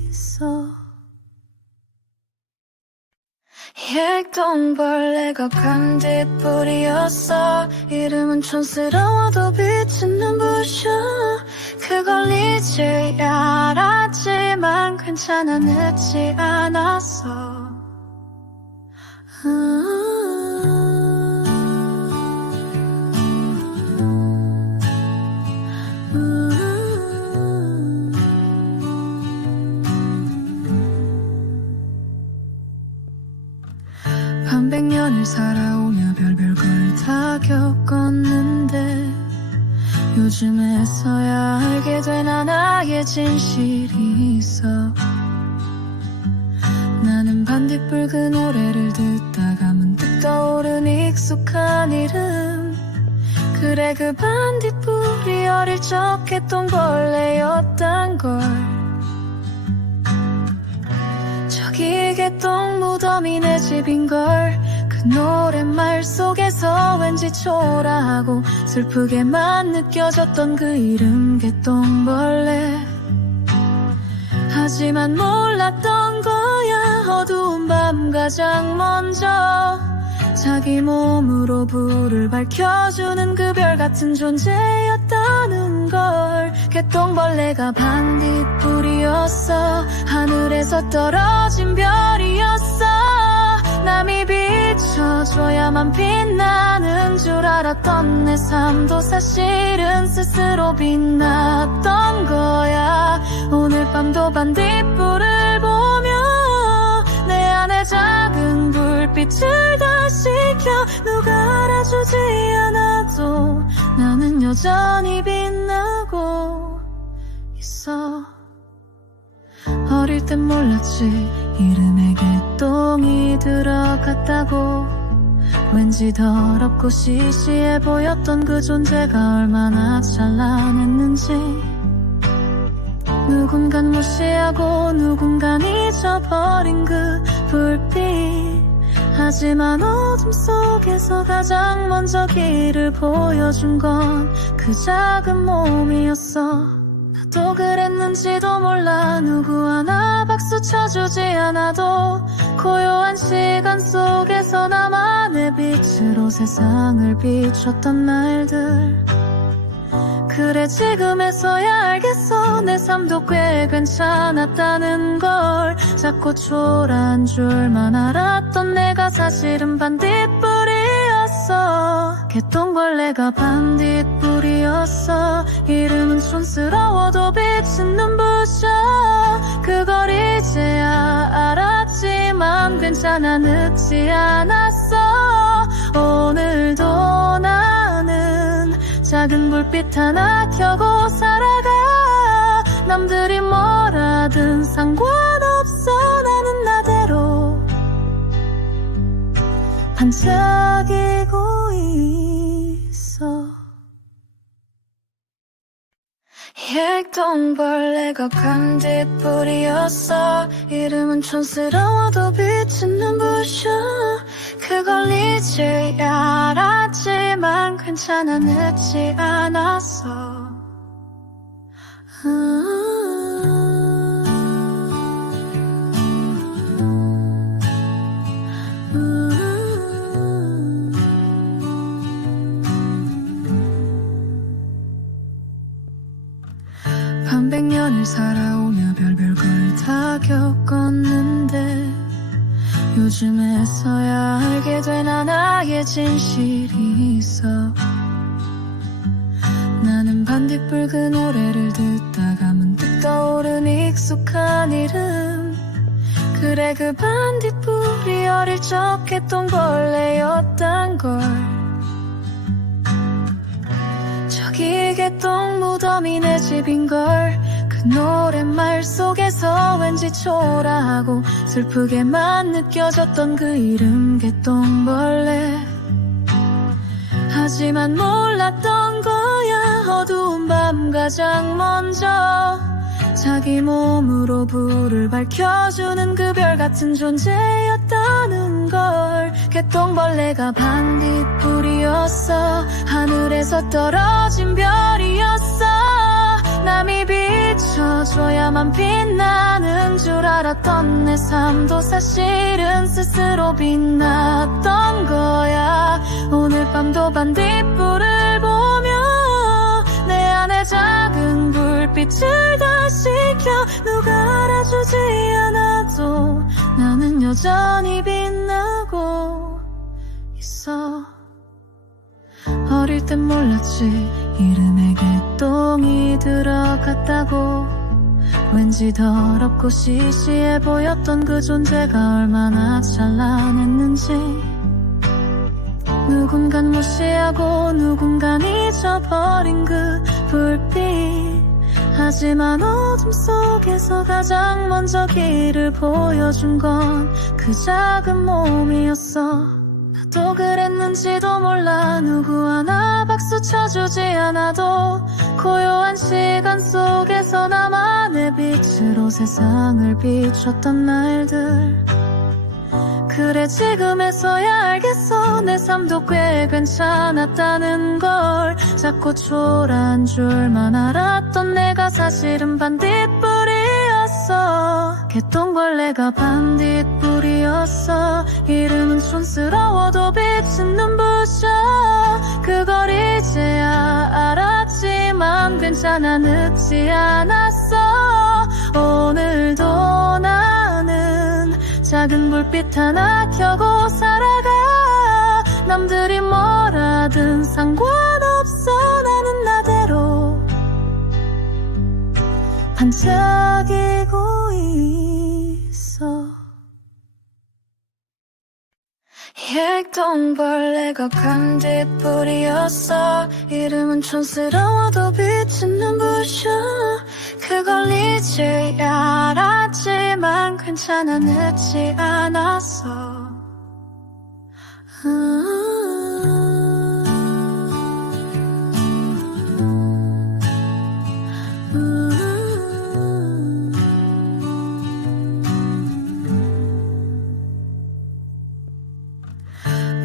있어. 일동벌레가 반딧불이었어. 이름은 촌스러워도 빛은 눈부셔. 그걸 이제야 알았지만 괜찮아 늦지 않았어. 반백년을 살아오며 별별 걸 다 겪었는데 요즘에서야 알게 된 하나의 진실이 있어. 나는 반딧불 그 노래를 듣다가 문득 떠오른 익숙한 이름. 그래 그래 그 반딧불이 어릴 적 했던 벌레였단 걸. 저기 개똥 무덤이 내 집인걸. 그 노랫말 속에서 왠지 초라하고 슬프게만 느껴졌던 그 이름 개똥벌레. 하지만 몰랐던 거야, 어두운 밤 가장 먼저 자기 몸으로 불을 밝혀주는 그 별 같은 존재였다는 걸. 개똥벌레가 반딧불이었어. 하늘에서 떨어진 별이었어. 남이 비춰줘야만 빛나는 줄 알았던 내 삶도 사실은 스스로 빛났던 거야. 오늘 밤도 반딧불을 보며 내 안에 작은 불빛을 다시 켜. 누가 알아주지 않아도 나는 여전히 빛나고 있어. 어릴 땐 몰랐지 이름에 개똥이 들어갔다고. 왠지 더럽고 시시해 보였던 그 존재가 얼마나 찬란했는지. 누군간 무시하고 누군간 잊어버린 그 불빛. 하지만 어둠 속에서 가장 먼저 길을 보여준 건 그 작은 몸이었어. 나도 그랬는지도 몰라. 누구 하나 박수 쳐주지 않아도 고요한 시간 속에서 나만의 빛으로 세상을 비췄던 날들. 그래 지금에서야 알겠어. 내 삶도 꽤 괜찮았다는 걸. 작고 초라한 줄만 알았던 내가 사실은 반딧불이었어. 개똥벌레가 반딧불이었어. 이름은 촌스러워도 빛은 눈부셔. 그걸 이제야 알았지만 괜찮아, 늦지 않았어. 오늘도 나는 작은 불빛 하나 켜고 살아가. 남들이 뭐라든 상관없어. 나는 나대로 반짝이고 있어. 개똥벌레가 반딧불이었어. 이름은 촌스러워도 빛은 눈부셔. 그걸 이제야 알았지만 괜찮아, 늦지 않았어. 반백년을 살아오며 별별 걸 다 겪었는데 요즘에서야 알게 된 하나의 진실이 있어. 나는 반딧불 그 노래를 듣다가 문득 떠오른 익숙한 이름. 그래 그 반딧불이 어릴 적 했던 벌레였단 걸. 저기 개똥 무덤이 내 집인걸. 그 노랫말 속에서 왠지 초라하고 슬프게만 느껴졌던 그 이름 개똥벌레. 하지만 몰랐던 거야, 어두운 밤 가장 먼저 자기 몸으로 불을 밝혀주는 그 별 같은 존재였다는 걸. 개똥벌레가 반딧불이었어. 하늘에서 떨어진 별이었어. 남이 비춰줘야만 빛나는 줄 알았던 내 삶도 사실은 스스로 빛났던 거야. 오늘 밤도 반딧불을 보며 내 안에 작은 불빛을 다시 켜. 누가 알아주지 않아도 나는 여전히 빛나고 있어. 어릴 땐 몰랐지 이름에 개똥이 들어갔다고. 왠지 더럽고 시시해 보였던 그 존재가 얼마나 찬란했는지. 누군간 무시하고 누군간 잊어버린 그 불빛. 하지만 어둠 속에서 가장 먼저 길을 보여준 건 그 작은 몸이었어. 나도 그랬는지도 몰라. 누구 하나 박수 쳐주지 않아도 고요한 시간 속에서 나만의 빛으로 세상을 비췄던 날들. 그래 지금에서야 알겠어. 내 삶도 꽤 괜찮았다는 걸. 작고 초라한 줄만 알았던 내가 사실은 반딧불이었어. 개똥벌레가 반딧불이었어. 이름은 촌스러워도 빛은 눈부셔. 그걸 이제야 알았지만 괜찮아, 늦지 않았어. 오늘도 나는 작은 불빛 하나 켜고 살아가. 남들이 뭐라든 상관없어. 나는 나대로 반짝이고 있어. 일동벌레가 반딧불이었어. 이름은 촌스러워도 빛은 눈부셔. 그걸 이제야 알았지만 괜찮아, 늦지 않았어.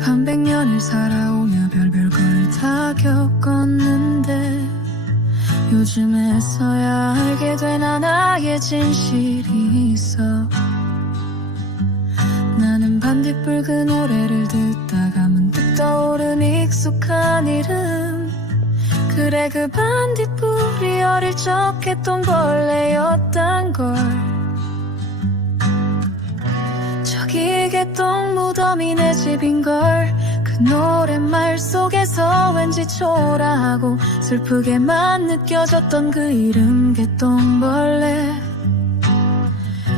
반백년을 살아오며 별별 걸 다 겪었는데 요즘에서야 알게 된 하나의 진실이 있어. 나는 반딧불 그 노래를 듣다가 문득 떠오른 익숙한 이름. 그래 그 반딧불이 어릴 적 개똥벌레였단 걸. 저기 개똥 무덤이 내 집인걸. 그 노랫말 속에서 왠지 초라하고 슬프게만 느껴졌던 그 이름 개똥벌레.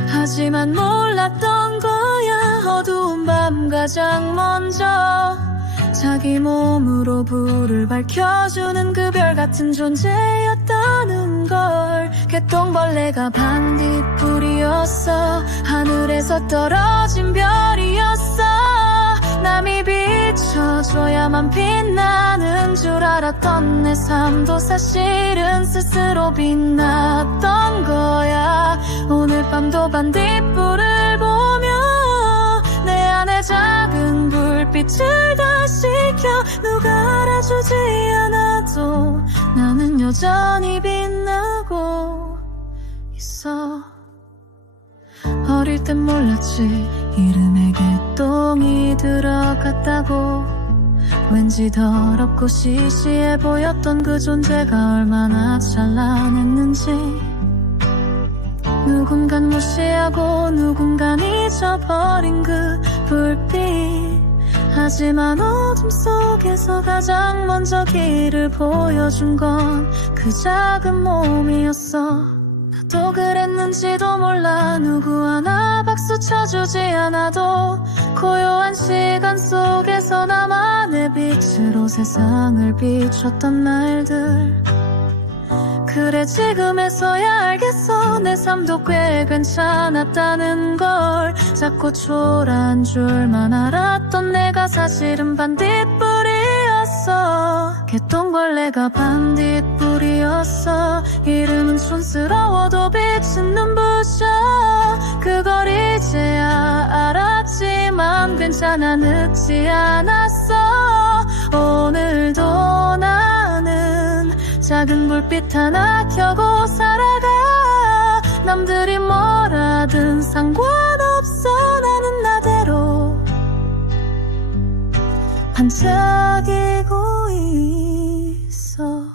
하지만 몰랐던 거야. 어두운 밤 가장 먼저 자기 몸으로 불을 밝혀주는 그 별 같은 존재였다는 걸. 개똥벌레가 반딧불이었어. 하늘에서 떨어진 별이었어. 남이 비춰줘야만 빛나는 줄 알았던 내 삶도 사실은 스스로 빛났던 거야. 오늘 밤도 반딧불을 보며 내 안에 작은 불빛을 다시 켜. 누가 알아주지 않아도 나는 여전히 빛나고 있어. 어릴 땐 몰랐지 이름에 개똥이 들어갔다고. 왠지 더럽고 시시해 보였던 그 존재가 얼마나 찬란했는지. 누군간 무시하고 누군간 잊어버린 그 불빛. 하지만 어둠 속에서 가장 먼저 길을 보여준 건 그 작은 몸이었어. 나도 그랬는지도 몰라. 누구 하나 박수 쳐주지 않아도 고요한 시간 속에서 나만의 빛으로 세상을 비췄던 날들. 그래 지금에서야 알겠어. 내 삶도 꽤 괜찮았다는 걸. 작고 초라한 줄만 알았던 내가 사실은 반딧불이었어. 개똥벌레가 반딧불이었어. 이름은 촌스러워도 빛은 눈부셔. 그걸 이제야 알았지만 괜찮아, 늦지 않았어. 오늘도 나는 작은 불빛 하나 켜고 살아가. 남들이 뭐라든 상관없어. 나는 나대로 반짝이고 있어.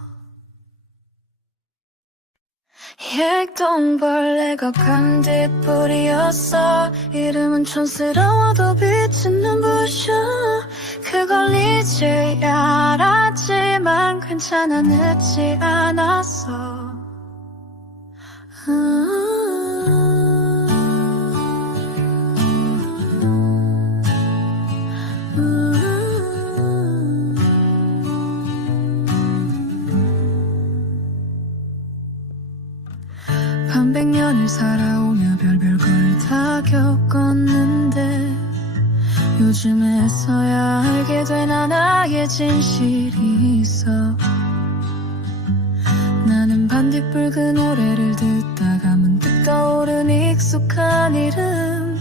일동벌레가 반딧불이었어. 이름은 촌스러워도 빛은 눈부셔. 그걸 이제야 알았지만 괜찮아, 늦지 않았어. 반백년을 살아오며 별별 걸 다 겪었는데 요즘에서야 알게 된 하나의 진실이 있어. 나는 반딧불 그 노래를 듣다가 문득 떠오른 익숙한 이름.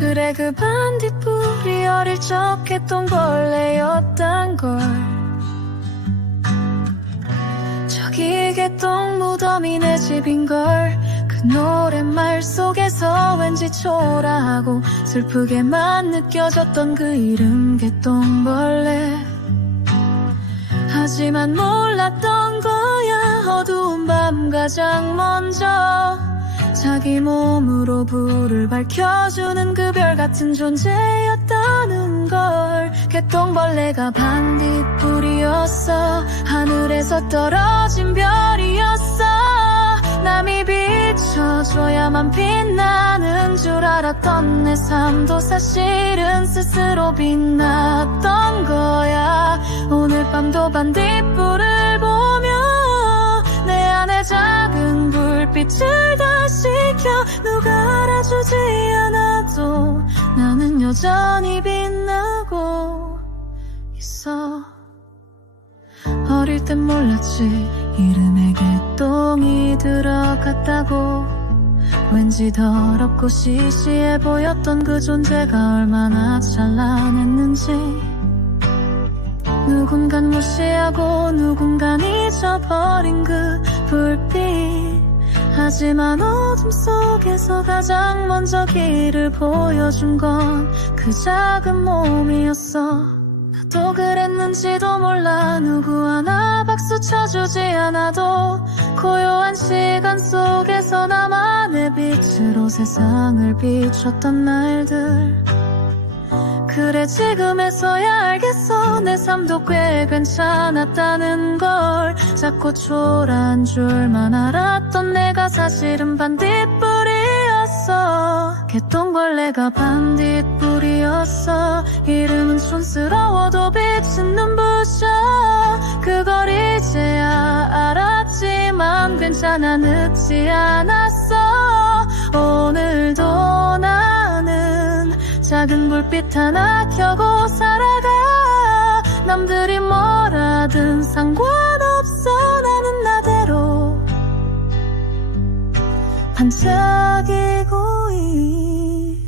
그래, 그 반딧불이 어릴 적 했던 벌레였단 걸. 저기 개똥 무덤이 내 집인걸. 그 노랫말 속에서 왠지 초라하고 슬프게만 느껴졌던 그 이름, 개똥벌레. 하지만 몰랐던 거야, 어두운 밤 가장 먼저 자기 몸으로 불을 밝혀주는 그 별 같은 존재였다는 걸. 개똥벌레가 반딧불이었어. 하늘에서 떨어진 별이었어. 남이 비춰줘야만 빛나는 줄 알았던 내 삶도 사실은 스스로 빛났던 거야. 오늘 밤도 반딧불을 보며 내 안에 작은 불빛을 다시 켜. 누가 알아주지 않아도 나는 여전히 빛나고 있어. 어릴 땐 몰랐지, 이름에 개똥이 들어갔다고. 왠지 더럽고 시시해 보였던 그 존재가 얼마나 찬란했는지. 누군간 무시하고 누군간 잊어버린 그 불빛. 하지만 어둠 속에서 가장 먼저 길을 보여준 건 그 작은 몸이었어. 나도 그랬는지도 몰라. 누구 하나 박수 쳐주지 않아도 고요한 시간 속에서 나만의 빛으로 세상을 비췄던 날들. 그래, 지금에서야 알겠어. 내 삶도 꽤 괜찮았다는 걸. 작고 초라한 줄만 알았던 내가 사실은 반딧불이었어. 개똥벌레가 반딧불이었어. 이름은 촌스러워도 빛은 눈부셔. 그걸 이제야 알았지만 괜찮아, 늦지 않았어. 오늘도 나는 작은 불빛 하나 켜고 살아가. 남들이 뭐라든 상관없어. 나는 나대로 반짝이고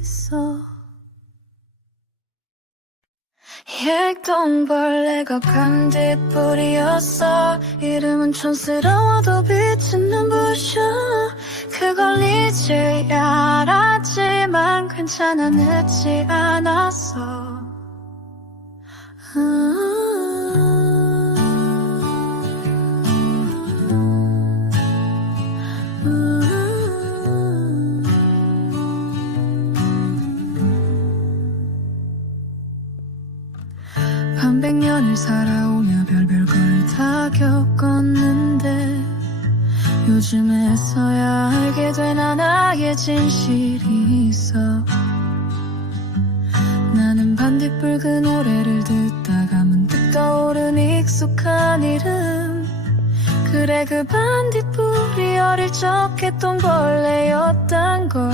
있어. 개똥벌레가 반딧불이었어. 이름은 촌스러워도 빛은 눈부셔. 그걸 이제야 알았지만 괜찮아, 늦지 않았어. 반백년을 살아오며 별별 걸 다 겪었는데 요즘에서야 알게 된 하나의 진실이 있어. 나는 반딧불 그 노래를 듣다가 문득 떠오른 익숙한 이름. 그래, 그 반딧불이 어릴 적 했던 벌레였단 걸.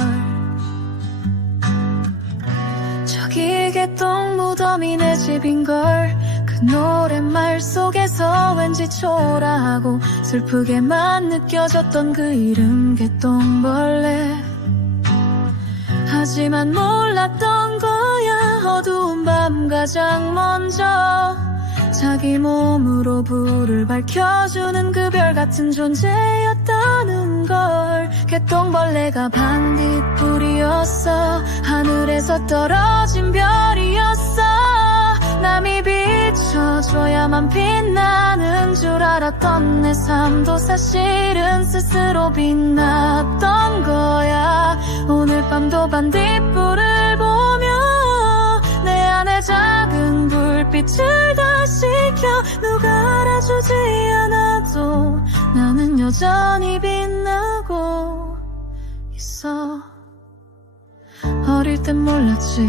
저기 개똥 무덤이 내 집인걸. 그 노랫말 속에서 왠지 초라하고 슬프게만 느껴졌던 그 이름, 개똥벌레. 하지만 몰랐던 거야, 어두운 밤 가장 먼저 자기 몸으로 불을 밝혀주는 그 별 같은 존재였다는 걸. 개똥벌레가 반딧불이었어. 하늘에서 떨어진 별이었어. 남이 비춰줘야만 빛나는 줄 알았던 내 삶도 사실은 스스로 빛났던 거야. 오늘 밤도 반딧불을 보며 내 안에 작은 불빛을 다시 켜. 누가 알아주지 않아도 나는 여전히 빛나고 있어. 어릴 땐 몰랐지,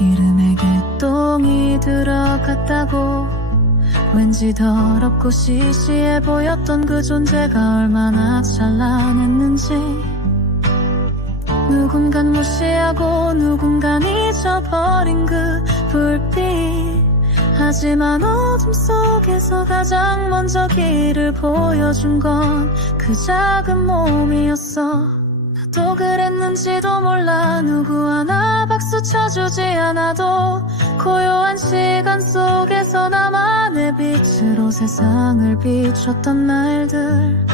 이름에 개똥이 들어갔다고. 왠지 더럽고 시시해 보였던 그 존재가 얼마나 찬란했는지. 누군간 무시하고 누군간 잊어버린 그 불빛. 하지만 어둠 속에서 가장 먼저 길을 보여준 건 그 작은 몸이었어. 나도 그랬는지도 몰라. 누구 하나 박수 쳐주지 않아도 고요한 시간 속에서 나만의 빛으로 세상을 비췄던 날들.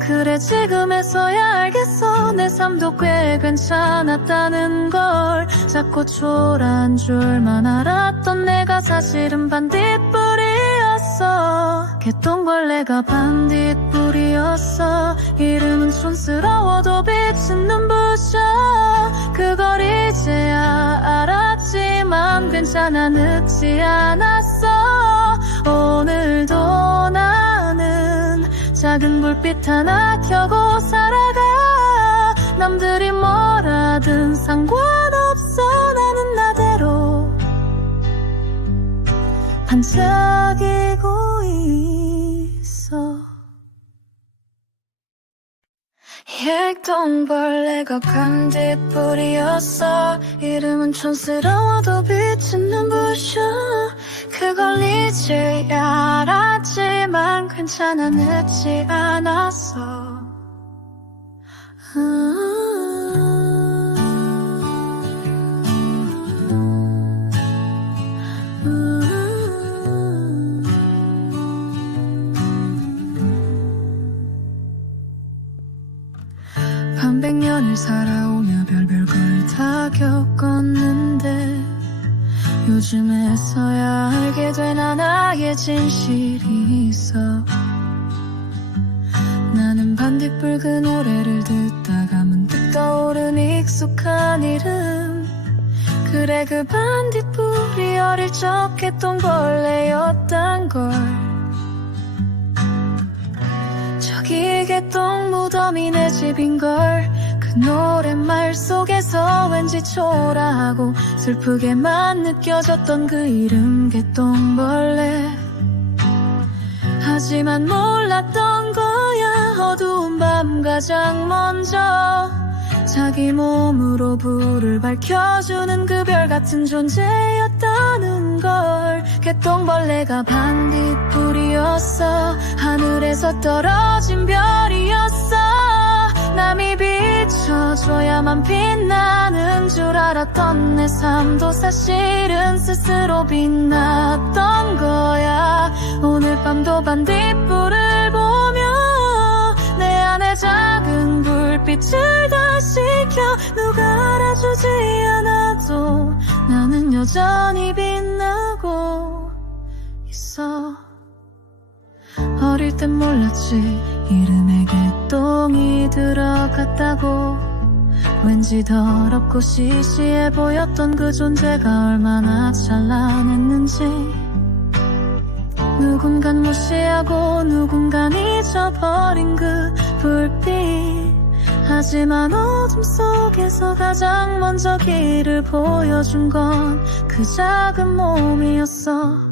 그래 지금에서야 알겠어. 내 삶도 꽤 괜찮았다는 걸. 작고 초라한 줄만 알았던 내가 사실은 반딧불이었어. 개똥벌레가 반딧불이었어. 이름은 촌스러워도 빛은 눈부셔. 그걸 이제야 알았지만 괜찮아, 늦지 않았어. 오늘도 나는 작은 불빛 하나 켜고 살아가. 남들이 뭐라든 상관없어. 나는 나대로 반짝이고 있어. 일동벌레가 반딧불이었어. 이름은 촌스러워도 빛은 눈부셔. 그걸 이제야 알았지만 괜찮아, 늦지 않았어. 반백년을 살아오며 별별 걸 다 겪었는데 요즘에서야 알게 된 하나의 진실이 있어. 나는 반딧불 그 노래를 듣다가 문득 떠오른 익숙한 이름. 그래 그 반딧불이 어릴 적 개똥벌레였단 걸. 저기 개똥 무덤이 내 집인걸. 그 노랫말 속에서 왠지 초라하고 슬프게만 느껴졌던 그 이름 개똥벌레. 하지만 몰랐던 거야. 어두운 밤 가장 먼저 자기 몸으로 불을 밝혀주는 그 별 같은 존재였다는 걸. 개똥벌레가 반딧불이었어. 하늘에서 떨어진 별이었어. 남이 비춰줘야만 빛나는 줄 알았던 내 삶도 사실은 스스로 빛났던 거야. 오늘 밤도 반딧불을 보며 내 안에 작은 불빛을 다시 켜. 누가 알아주지 않아도 나는 여전히 빛나고 있어. 어릴 땐 몰랐지 이름에 개똥이 들어갔다고. 왠지 더럽고 시시해 보였던 그 존재가 얼마나 찬란했는지. 누군간 무시하고 누군간 잊어버린 그 불빛. 하지만 어둠 속에서 가장 먼저 길을 보여준 건 그 작은 몸이었어.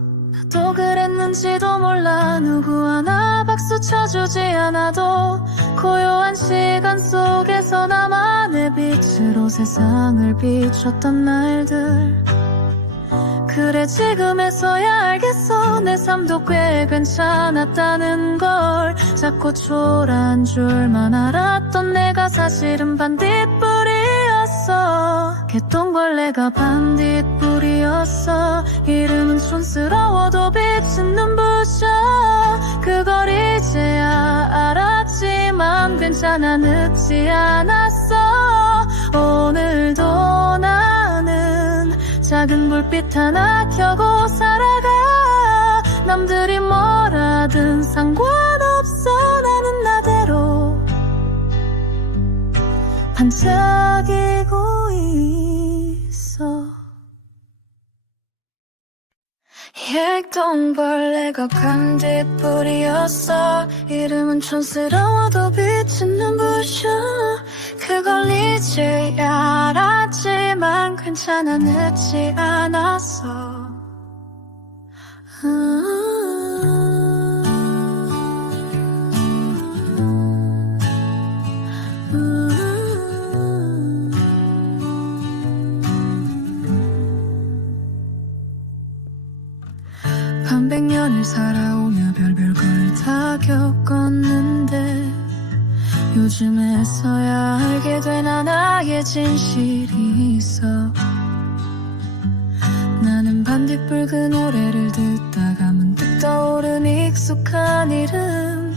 나도 그랬는지도 몰라. 누구 하나 박수 쳐주지 않아도 고요한 시간 속에서 나만의 빛으로 세상을 비췄던 날들. 그래 지금에서야 알겠어. 내 삶도 꽤 괜찮았다는 걸. 작고 초라한 줄만 알았던 내가 사실은 반딧불이었어. 개똥벌레가 반딧불이었어. 이름은 촌스러워도 빛은 눈부셔. 그걸 이제야 알았지만 괜찮아, 늦지 않았어. 오늘도 나는 작은 불빛 하나 켜고 살아가. 남들이 뭐라든 상관없어. 나는 나대로 반짝이고 있어. 일동벌레가 반딧불이었어. 이름은 촌스러워도 빛은 눈부셔. 그걸 이제야 알았지만 괜찮아, 늦지 않았어. 반백년을 살아오며 별별 걸 다 겪었는데 요즘에서야 알게 된 하나의 진실이 있어. 나는 반딧불 그 노래를 듣다가 문득 떠오른 익숙한 이름.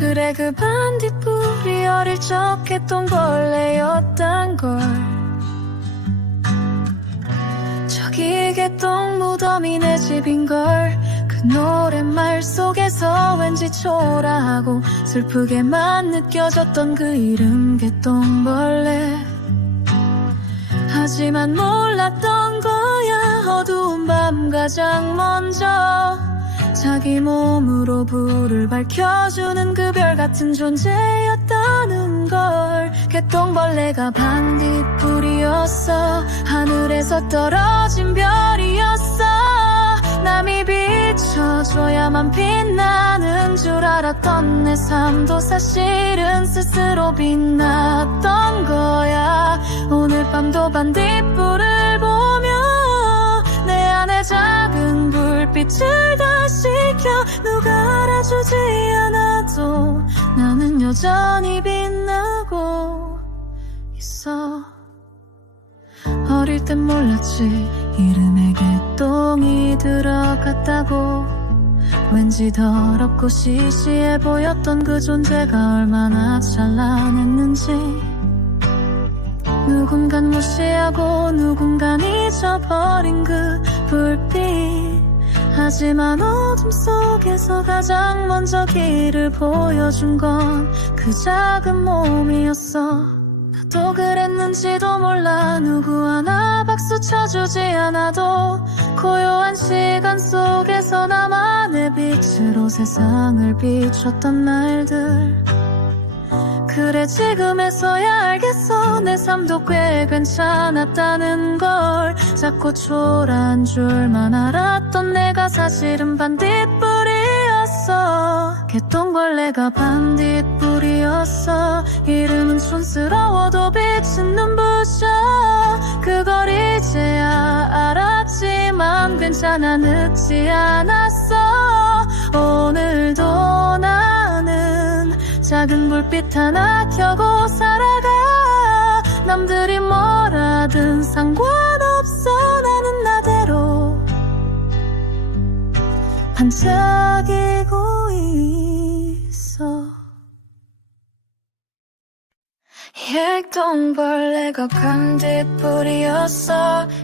그래, 그 반딧불이 어릴 적 했던 벌레였단 걸. 저기 개똥 무덤이 내 집인걸. 그 노랫말 속에서 왠지 초라하고 슬프게만 느껴졌던 그 이름, 개똥벌레. 하지만 몰랐던 거야, 어두운 밤 가장 먼저 자기 몸으로 불을 밝혀주는 그 별 같은 존재였다는 걸. 개똥벌레가 반딧불이었어. 하늘에서 떨어진 별이었어. 남이 비춰줘야만 빛나는 줄 알았던 내 삶도 사실은 스스로 빛났던 거야. 오늘 밤도 반딧불을 보며 내 안에 작은 불빛을 다시 켜. 누가 알아주지 않아도 나는 여전히 빛나고 있어. 어릴 땐 몰랐지, 이름에 개똥이 들어갔다고. 왠지 더럽고 시시해 보였던 그 존재가 얼마나 찬란했는지. 누군간 무시하고 누군간 잊어버린 그 불빛. 하지만 어둠 속에서 가장 먼저 길을 보여준 건 그 작은 몸이었어. 나도 그랬는지도 몰라. 누구 하나 박수 쳐주지 않아도 고요한 시간 속에서 나만의 빛으로 세상을 비췄던 날들. 그래, 지금에서야 알겠어. 내 삶도 꽤 괜찮았다는 걸. 작고 초라한 줄만 알았던 내가 사실은 반딧불이었어. 개똥벌레가 반딧불이었어. 이름은 촌스러워도 빛은 눈부셔. 그걸 이제야 알았지만 괜찮아, 늦지 않았어. 오늘도 나는 작은 불빛 하나 켜고 살아가. 남들이 뭐라든 상관없어. 나는 나대로 반짝이고 있어. 개똥벌레가 반딧불이었어.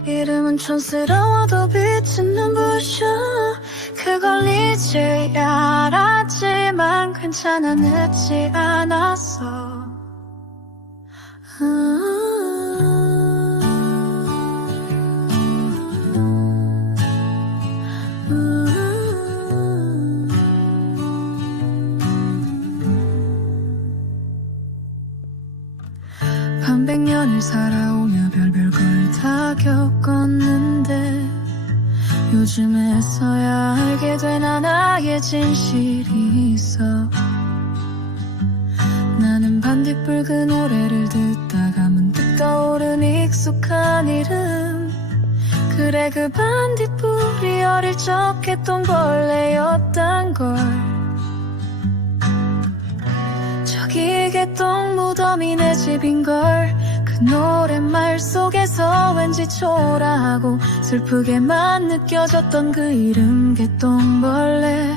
이름은 촌스러워도 빛은 눈부셔. 그걸 이제야 알았지만 괜찮아, 늦지 않았어. 반백년을 살아오며 별별 걸 다 겪었는데 요즘에서야 알게 된 하나의 진실이 있어. 나는 반딧불 그 노래를 듣다가 문득 떠오른 익숙한 이름. 그래, 그 반딧불이 어릴 적 했던 벌레였단 걸. 저기 개똥 무덤이 내 집인걸. 그 노랫말 속에서 왠지 초라하고 슬프게만 느껴졌던 그 이름, 개똥벌레.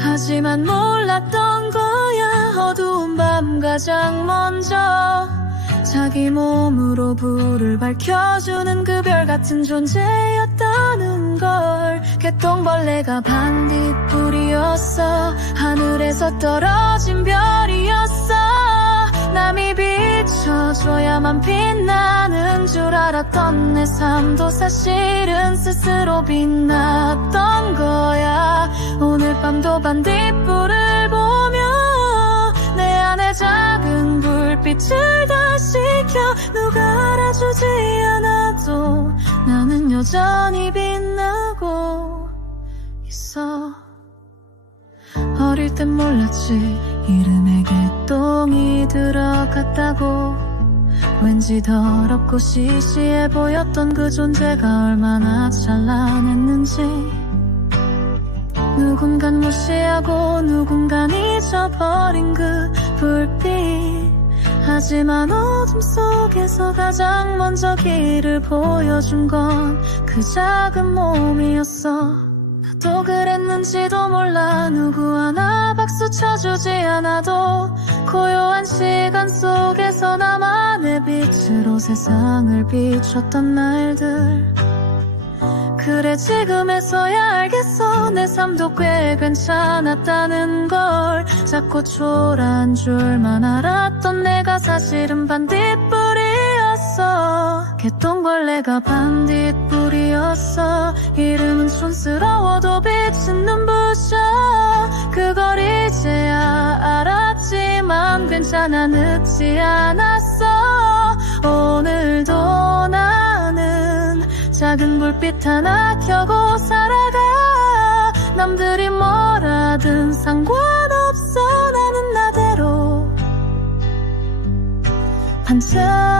하지만 몰랐던 거야, 어두운 밤 가장 먼저 자기 몸으로 불을 밝혀주는 그 별 같은 존재였다는 걸. 개똥벌레가 반딧불이었어. 하늘에서 떨어진 별이었어. 남이 비춰줘야만 빛나는 줄 알았던 내 삶도 사실은 스스로 빛났던 거야. 오늘 밤도 반딧불을 보며 내 안에 작은 불빛을 다시 켜. 누가 알아주지 않아도 나는 여전히 빛나고 있어. 어릴 땐 몰랐지, 이름에 개똥이 들어갔다고. 왠지 더럽고 시시해 보였던 그 존재가 얼마나 찬란했는지 누군간 무시하고 누군간 잊어버린 그 불빛. 하지만 어둠 속에서 가장 먼저 길을 보여준 건 그 작은 몸이었어. 나도 그랬는지도 몰라. 누구 하나 박수 쳐주지 않아도 고요한 시간 속에서 나만의 빛으로 세상을 비췄던 날들. 그래 지금에서야 알겠어. 내 삶도 꽤 괜찮았다는 걸. 작고 초라한 줄만 알았던 내가 사실은 반딧불이었어. 개똥벌레가 반딧불이었어. 이름은 촌스러워도 빛은 눈부셔. 그걸 이제야 알았지만 괜찮아, 늦지 않았어. 오늘도 나는 작은 불빛 하나 켜고 살아가. 남들이 뭐라든 상관없어. 나는 나대로 반짝